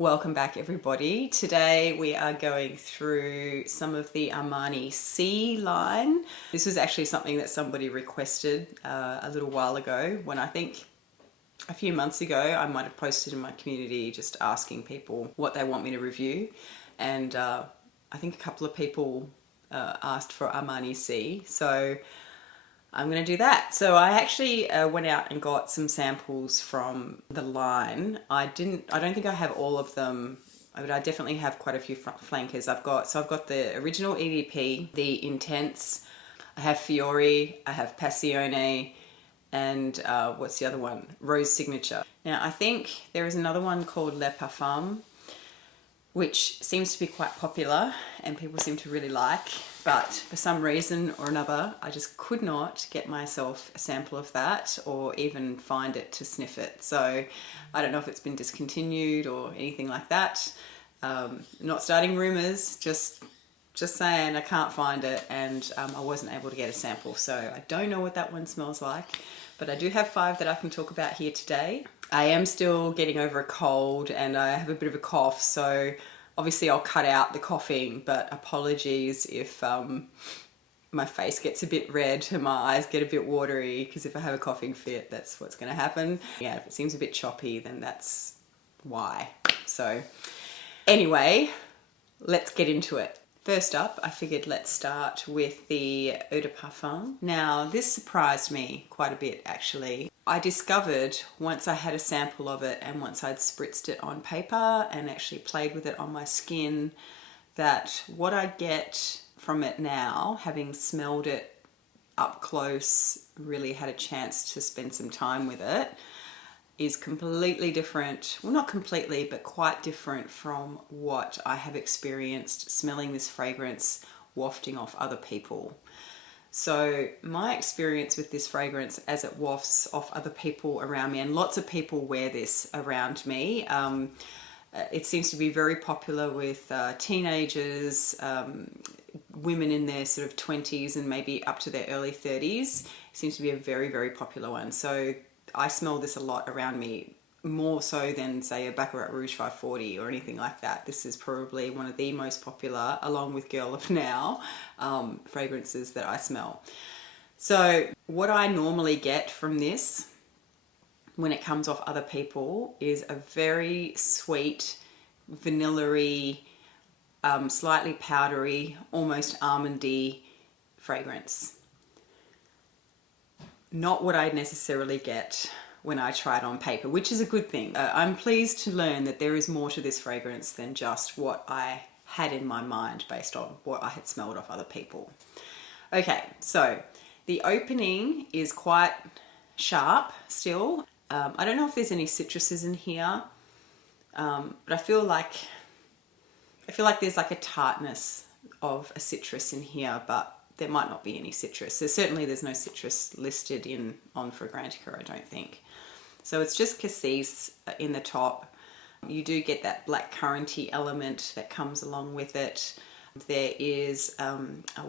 Welcome back everybody. Today we are going through some of the Armani Si line. This was actually something that somebody requested a little while ago, when I think a few months ago I might have posted in my community just asking people what they want me to review, and I think a couple of people asked for Armani Si, so I'm going to do that. So I actually went out and got some samples from the line. I don't think I have all of them, but I definitely have quite a few flankers. I've got the original EDP, the Intense, I have Fiori, I have Passione, and what's the other one? Rose Signature. Now I think there is another one called Le Parfum, which seems to be quite popular and people seem to really like, but for some reason or another I just could not get myself a sample of that or even find it to sniff it. So I don't know if it's been discontinued or anything like that. Not starting rumors, just saying I can't find it, and I wasn't able to get a sample, so I don't know what that one smells like, but I do have 5 that I can talk about here today. I am still getting over a cold and I have a bit of a cough, so obviously I'll cut out the coughing, but apologies if my face gets a bit red and my eyes get a bit watery, because if I have a coughing fit, that's what's going to happen. Yeah, if it seems a bit choppy, then that's why. So anyway, let's get into it. First up, I figured let's start with the Eau de Parfum. Now, this surprised me quite a bit actually. I discovered once I had a sample of it and once I'd spritzed it on paper and actually played with it on my skin, that what I get from it now, having smelled it up close, really had a chance to spend some time with it, is completely different. Well, not completely, but quite different from what I have experienced smelling this fragrance wafting off other people. So my experience with this fragrance as it wafts off other people around me, and lots of people wear this around me. It seems to be very popular with teenagers, women in their sort of 20s and maybe up to their early 30s. It seems to be a very, very popular one. So I smell this a lot around me, more so than say a Baccarat Rouge 540 or anything like that. This is probably one of the most popular, along with Girl of Now, fragrances that I smell. So what I normally get from this when it comes off other people is a very sweet, vanilla-y, slightly powdery, almost almondy fragrance. Not what I necessarily get when I try it on paper, which is a good thing. I'm pleased to learn that there is more to this fragrance than just what I had in my mind based on what I had smelled off other people. Okay, so the opening is quite sharp still. I don't know if there's any citruses in here, but I feel like there's like a tartness of a citrus in here, but there might not be any citrus. There's no citrus listed on Fragrantica, I don't think. So it's just cassis in the top. You do get that black curranty element that comes along with it. There is a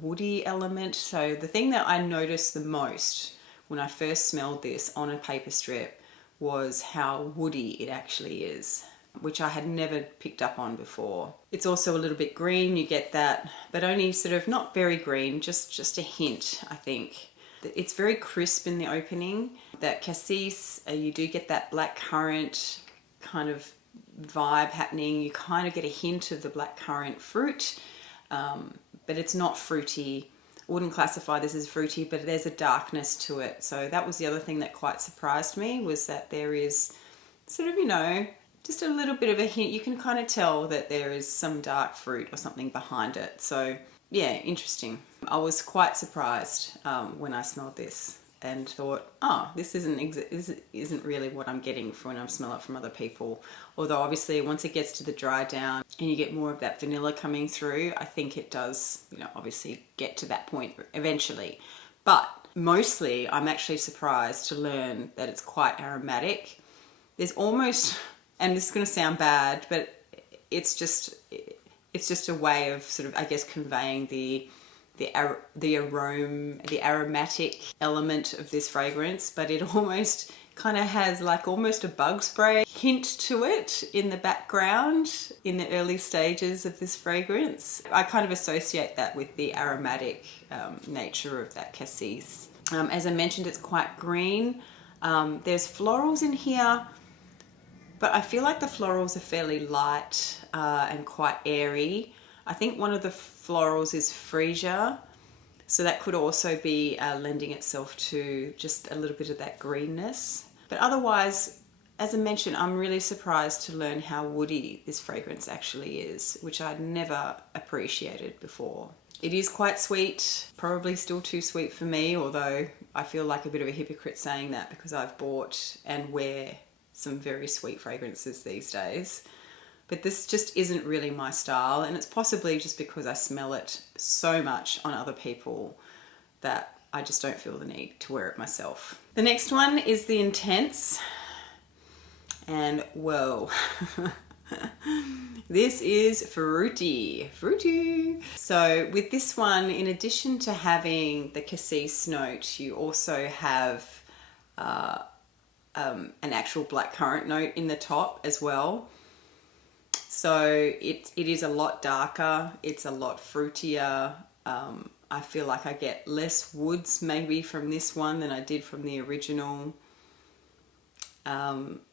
woody element. So the thing that I noticed the most when I first smelled this on a paper strip was how woody it actually is, which I had never picked up on before. It's also a little bit green, you get that, but only sort of not very green, just a hint, I think. It's very crisp in the opening. That cassis, you do get that black currant kind of vibe happening. You kind of get a hint of the black currant fruit, but it's not fruity. I wouldn't classify this as fruity, but there's a darkness to it. So that was the other thing that quite surprised me, was that there is sort of, just a little bit of a hint. You can kind of tell that there is some dark fruit or something behind it. So yeah, interesting. I was quite surprised when I smelled this and thought, oh, this isn't really what I'm getting when I smell it from other people. Although obviously once it gets to the dry down and you get more of that vanilla coming through, I think it does, obviously get to that point eventually. But mostly I'm actually surprised to learn that it's quite aromatic. There's almost, and this is going to sound bad, but it's just a way of sort of, I guess, conveying the aroma, the aromatic element of this fragrance, but it almost kind of has like almost a bug spray hint to it in the background in the early stages of this fragrance. I kind of associate that with the aromatic nature of that cassis. As I mentioned, it's quite green. There's florals in here, but I feel like the florals are fairly light and quite airy. I think one of the florals is freesia, so that could also be lending itself to just a little bit of that greenness. But otherwise, as I mentioned, I'm really surprised to learn how woody this fragrance actually is, which I'd never appreciated before. It is quite sweet, probably still too sweet for me, although I feel like a bit of a hypocrite saying that because I've bought and wear some very sweet fragrances these days. But this just isn't really my style, and it's possibly just because I smell it so much on other people that I just don't feel the need to wear it myself. The next one is the Intense, and whoa. This is fruity. So with this one, in addition to having the cassis note, you also have an actual blackcurrant note in the top as well. So it is a lot darker, it's a lot fruitier. I feel like I get less woods maybe from this one than I did from the original.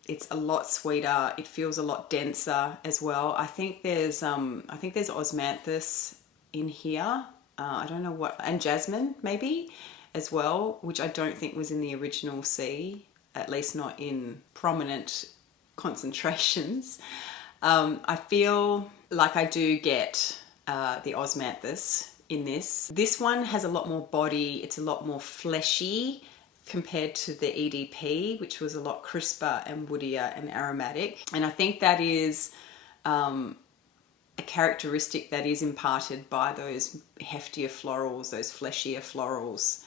It's a lot sweeter. It feels a lot denser as well. I think there's osmanthus in here. I don't know what, and jasmine maybe as well, which I don't think was in the original C, at least not in prominent concentrations. I feel like I do get the osmanthus in this. This one has a lot more body. It's a lot more fleshy compared to the EDP, which was a lot crisper and woodier and aromatic. And I think that is a characteristic that is imparted by those heftier florals, those fleshier florals,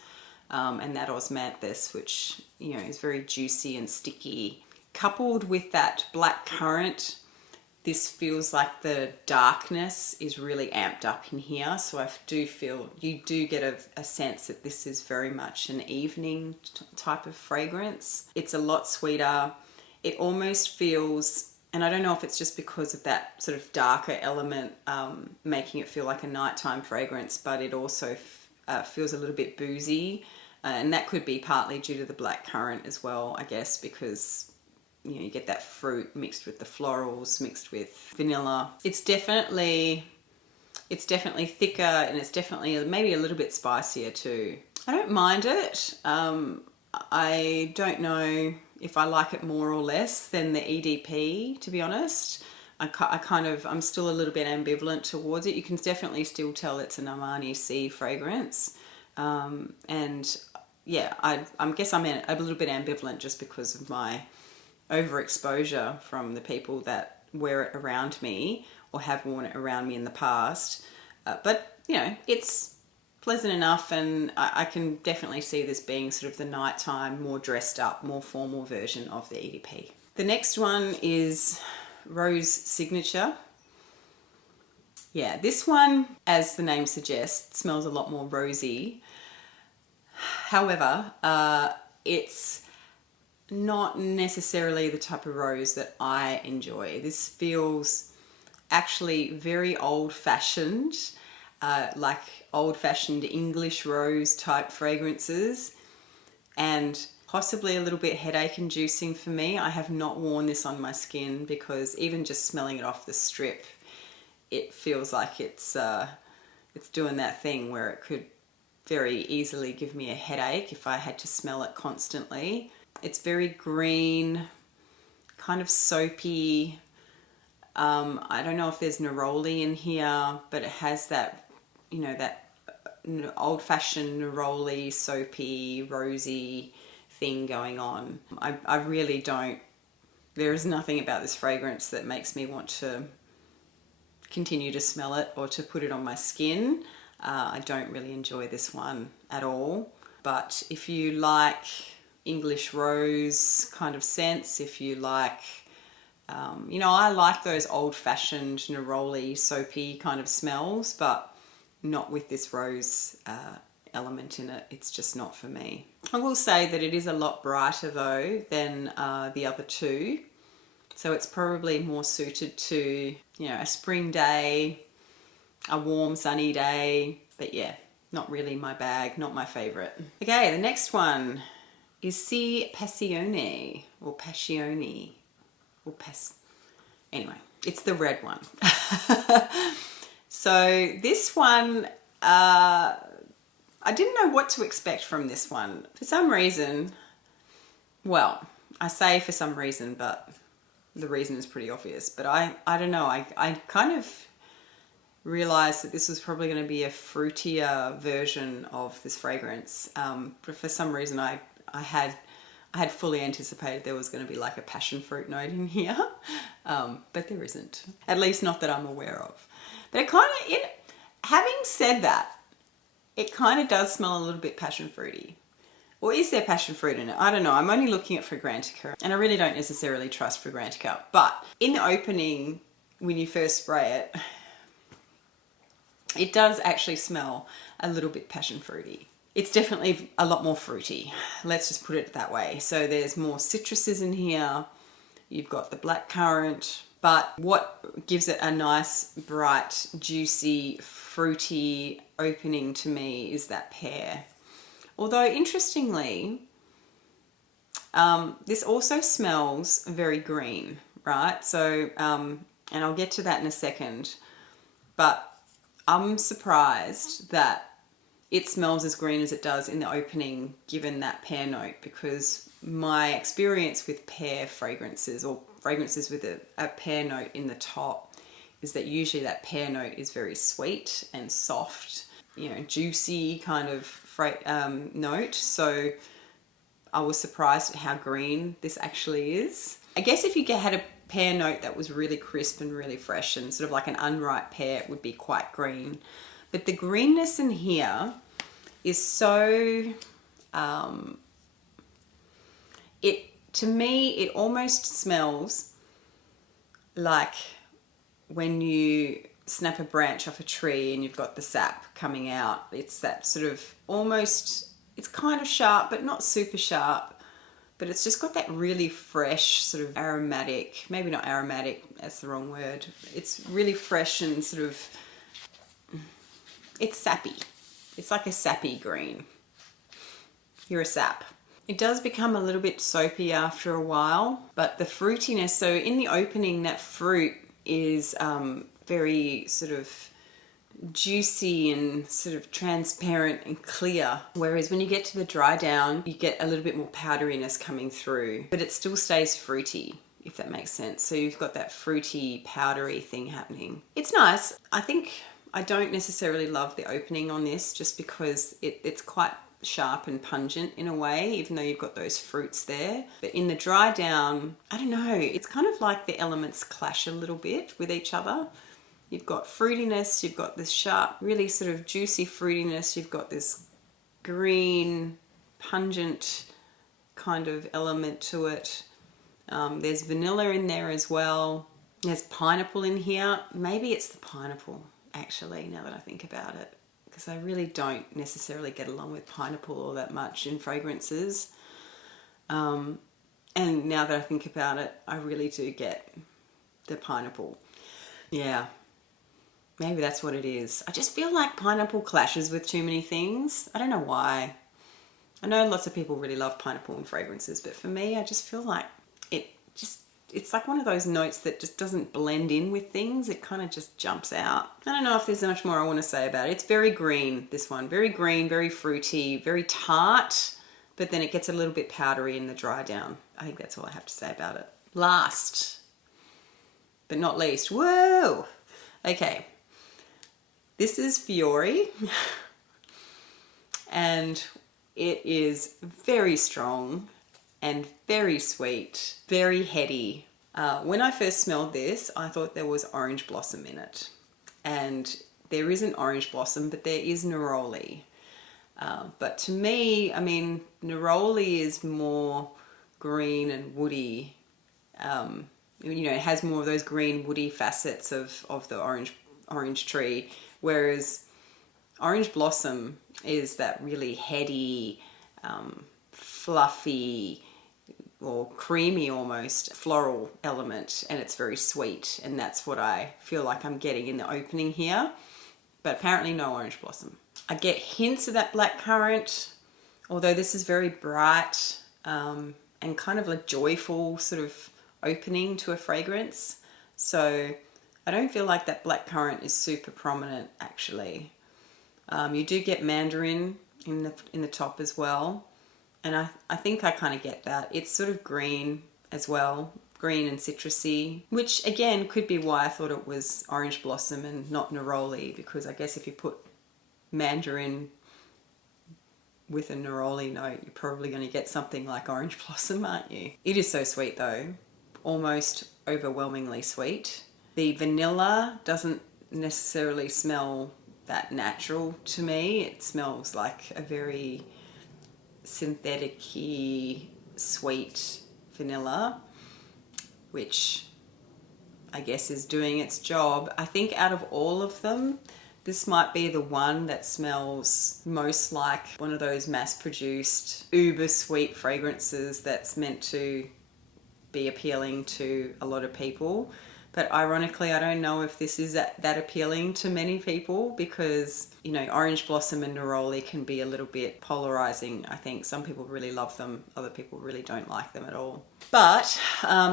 and that osmanthus, which, you know, is very juicy and sticky. Coupled with that black currant, this feels like the darkness is really amped up in here. So I do feel you do get a sense that this is very much an evening type of fragrance. It's a lot sweeter. It almost feels, and I don't know if it's just because of that sort of darker element making it feel like a nighttime fragrance, but it also feels a little bit boozy. And that could be partly due to the black currant as well, I guess, because you know, you get that fruit mixed with the florals, mixed with vanilla. It's definitely thicker, and it's definitely maybe a little bit spicier too. I don't mind it. I don't know if I like it more or less than the EDP, to be honest. I'm still a little bit ambivalent towards it. You can definitely still tell it's an Armani Si fragrance. And yeah, I guess I'm a little bit ambivalent just because of my overexposure from the people that wear it around me or have worn it around me in the past. But, you know, it's pleasant enough, and I can definitely see this being sort of the nighttime, more dressed up, more formal version of the EDP. The next one is Rose Signature. Yeah, this one, as the name suggests, smells a lot more rosy. However, it's not necessarily the type of rose that I enjoy. This feels actually very old-fashioned, like old-fashioned English rose type fragrances, and possibly a little bit headache-inducing for me. I have not worn this on my skin because even just smelling it off the strip, it feels like it's doing that thing where it could very easily give me a headache if I had to smell it constantly. It's very green, kind of soapy. I don't know if there's neroli in here, but it has that, you know, that old-fashioned neroli, soapy, rosy thing going on. I really don't, there is nothing about this fragrance that makes me want to continue to smell it or to put it on my skin. I don't really enjoy this one at all. But if you like English rose kind of scents, if you like, you know, I like those old-fashioned neroli, soapy kind of smells, but not with this rose element in it. It's just not for me. I will say that it is a lot brighter though than the other two. So it's probably more suited to, you know, a spring day, a warm sunny day. But yeah, not really my bag, not my favorite. Okay, the next one is Si Passione or Passione or anyway, it's the red one. So this one, I didn't know what to expect from this one. For some reason, well, I say for some reason, but the reason is pretty obvious. But I don't know, I kind of realized that this was probably going to be a fruitier version of this fragrance. But for some reason I had fully anticipated there was going to be like a passion fruit note in here. But there isn't. At least not that I'm aware of. But it kind of, having said that, it kind of does smell a little bit passion fruity. Or is there passion fruit in it? I don't know. I'm only looking at Fragrantica, and I really don't necessarily trust Fragrantica. But in the opening, when you first spray it, it does actually smell a little bit passion fruity. It's definitely a lot more fruity. Let's just put it that way. So there's more citruses in here. You've got the blackcurrant. But what gives it a nice, bright, juicy, fruity opening to me is that pear. Although, interestingly, this also smells very green, right? So, and I'll get to that in a second. But I'm surprised that it smells as green as it does in the opening, given that pear note, because my experience with pear fragrances, or fragrances with a pear note in the top, is that usually that pear note is very sweet and soft, you know, juicy kind of note. So I was surprised at how green this actually is. I guess if you had a pear note that was really crisp and really fresh and sort of like an unripe pear, it would be quite green. But the greenness in here is so, to me, it almost smells like when you snap a branch off a tree and you've got the sap coming out. It's that sort of almost, it's kind of sharp, but not super sharp. But it's just got that really fresh sort of aromatic, maybe not aromatic, that's the wrong word. It's really fresh and sort of, it's sappy. It's like a sappy green. You're a sap. It does become a little bit soapy after a while, but the fruitiness, so in the opening, that fruit is very sort of juicy and sort of transparent and clear. Whereas when you get to the dry down, you get a little bit more powderiness coming through, but it still stays fruity, if that makes sense. So you've got that fruity, powdery thing happening. It's nice. I think I don't necessarily love the opening on this just because it's quite sharp and pungent in a way, even though you've got those fruits there. But in the dry down, I don't know, it's kind of like the elements clash a little bit with each other. You've got fruitiness, you've got this sharp, really sort of juicy fruitiness, you've got this green, pungent kind of element to it. There's vanilla in there as well. There's pineapple in here. Maybe it's the pineapple, actually, now that I think about it, because I really don't necessarily get along with pineapple all that much in fragrances. And now that I think about it, I really do get the pineapple. Yeah. Maybe that's what it is. I just feel like pineapple clashes with too many things. I don't know why. I know lots of people really love pineapple in fragrances, but for me, I just feel like it's like one of those notes that just doesn't blend in with things. It kind of just jumps out. I don't know if there's much more I want to say about it. It's very green, this one. Very green, very fruity, very tart, but then it gets a little bit powdery in the dry down. I think that's all I have to say about it. Last, but not least, whoa! Okay. This is Fiori, and it is very strong and very sweet, very heady. When I first smelled this, I thought there was orange blossom in it. And there isn't orange blossom, but there is neroli. But to me, I mean, neroli is more green and woody. You know, it has more of those green woody facets of the orange tree. Whereas orange blossom is that really heady, fluffy, or creamy almost floral element, and it's very sweet, and that's what I feel like I'm getting in the opening here, but apparently no orange blossom. I get hints of that blackcurrant, although this is very bright and kind of a joyful sort of opening to a fragrance. So I don't feel like that blackcurrant is super prominent actually. You do get mandarin in the top as well. And I think I kind of get that. It's sort of green as well, green and citrusy, which again could be why I thought it was orange blossom and not neroli, because I guess if you put mandarin with a neroli note, you're probably going to get something like orange blossom, aren't you? It is so sweet though, almost overwhelmingly sweet. The vanilla doesn't necessarily smell that natural to me. It smells like a very synthetic-y sweet vanilla, which I guess is doing its job. I think out of all of them, this might be the one that smells most like one of those mass-produced uber sweet fragrances that's meant to be appealing to a lot of people. But ironically, I don't know if this is that appealing to many people, because, you know, orange blossom and neroli can be a little bit polarizing. I think some people really love them, other people really don't like them at all. But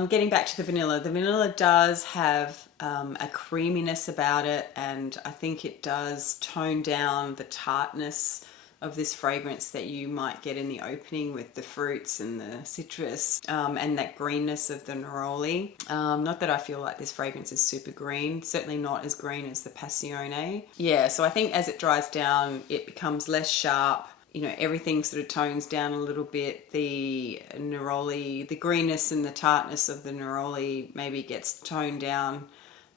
getting back to the vanilla does have a creaminess about it, and I think it does tone down the tartness of this fragrance that you might get in the opening with the fruits and the citrus and that greenness of the neroli. Not that I feel like this fragrance is super green, certainly not as green as the Passione. Yeah, so I think as it dries down, it becomes less sharp. You know, everything sort of tones down a little bit. The neroli, the greenness and the tartness of the neroli maybe gets toned down,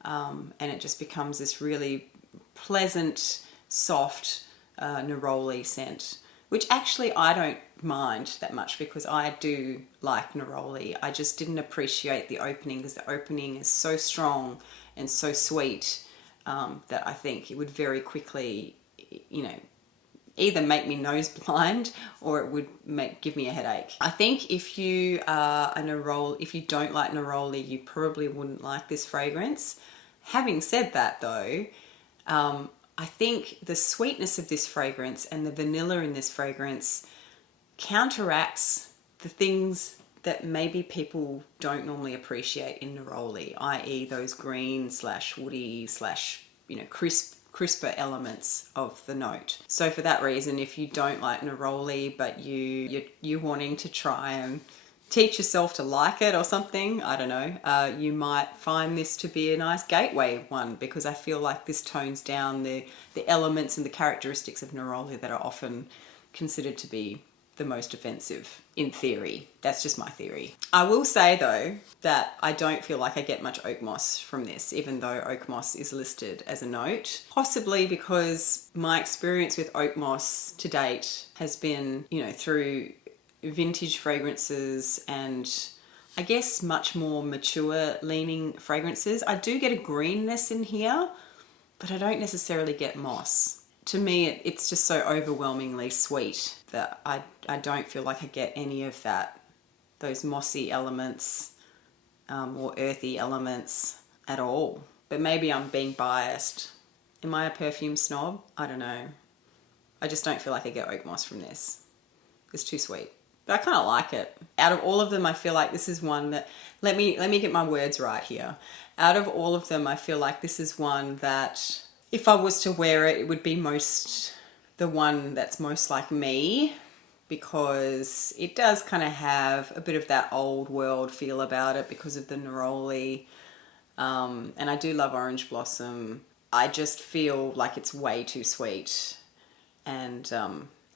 and it just becomes this really pleasant, soft, neroli scent, which actually I don't mind that much, because I do like neroli. I just didn't appreciate the opening, because the opening is so strong and so sweet that I think it would very quickly, you know, either make me nose blind or it would give me a headache. I think if you are if you don't like neroli, you probably wouldn't like this fragrance. Having said that though, I think the sweetness of this fragrance and the vanilla in this fragrance counteracts the things that maybe people don't normally appreciate in neroli, i.e. those green / woody / you know, crisper elements of the note. So for that reason, if you don't like neroli but you're wanting to try and teach yourself to like it or something, I don't know, you might find this to be a nice gateway one, because I feel like this tones down the elements and the characteristics of neroli that are often considered to be the most offensive in theory. That's just my theory. I will say though that I don't feel like I get much oak moss from this, even though oak moss is listed as a note, possibly because my experience with oak moss to date has been, you know, through vintage fragrances and I guess much more mature leaning fragrances. I do get a greenness in here, but I don't necessarily get moss. To me, it's just so overwhelmingly sweet that I don't feel like I get any of that, those mossy elements or earthy elements at all. But maybe I'm being biased. Am I a perfume snob? I don't know. I just don't feel like I get oak moss from this. It's too sweet. But I kind of like it. Out of all of them, I feel like this is one that, let me get my words right here. Out of all of them, I feel like this is one that if I was to wear it, it would be the one that's most like me, because it does kind of have a bit of that old world feel about it because of the neroli. And I do love orange blossom. I just feel like it's way too sweet, and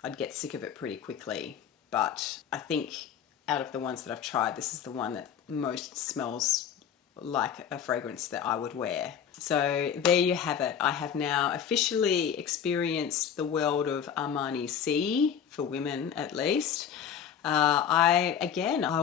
I'd get sick of it pretty quickly. But I think out of the ones that I've tried, this is the one that most smells like a fragrance that I would wear. So there you have it. I have now officially experienced the world of Armani Si, for women at least. I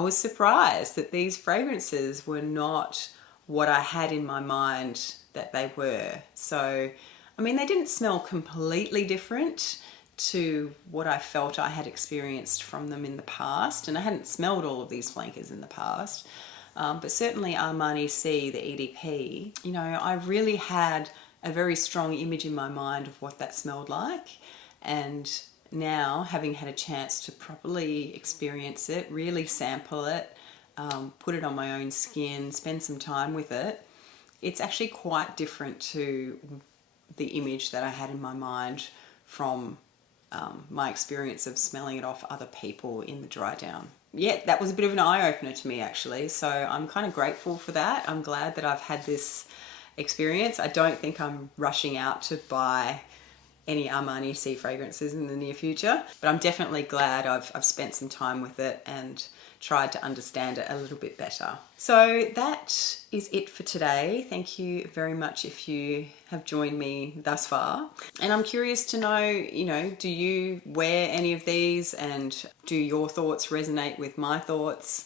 was surprised that these fragrances were not what I had in my mind that they were. So, I mean, they didn't smell completely different. to what I felt I had experienced from them in the past. And I hadn't smelled all of these flankers in the past, but certainly Armani Si, the EDP, you know, I really had a very strong image in my mind of what that smelled like. And now, having had a chance to properly experience it, really sample it, put it on my own skin, spend some time with it, it's actually quite different to the image that I had in my mind from my experience of smelling it off other people in the dry down. Yeah, that was a bit of an eye-opener to me, actually. So I'm kind of grateful for that. I'm glad that I've had this experience. I don't think I'm rushing out to buy any Armani Si fragrances in the near future, but I'm definitely glad I've spent some time with it and tried to understand it a little bit better. So that is it for today. Thank you very much if you have joined me thus far. And I'm curious to know, you know, do you wear any of these, and do your thoughts resonate with my thoughts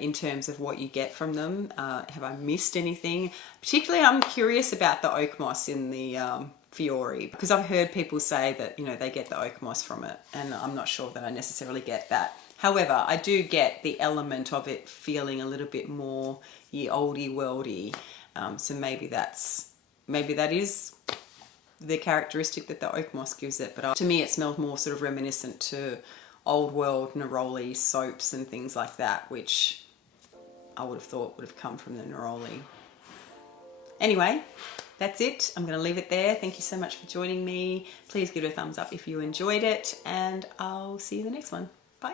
in terms of what you get from them? Have I missed anything? Particularly, I'm curious about the oak moss in the Fiori, because I've heard people say that, you know, they get the oak moss from it, and I'm not sure that I necessarily get that. However, I do get the element of it feeling a little bit more ye oldie worldy. So maybe that is the characteristic that the oak moss gives it. But to me, it smells more sort of reminiscent to old world neroli soaps and things like that, which I would have thought would have come from the neroli. Anyway, that's it. I'm going to leave it there. Thank you so much for joining me. Please give it a thumbs up if you enjoyed it, and I'll see you in the next one. Bye.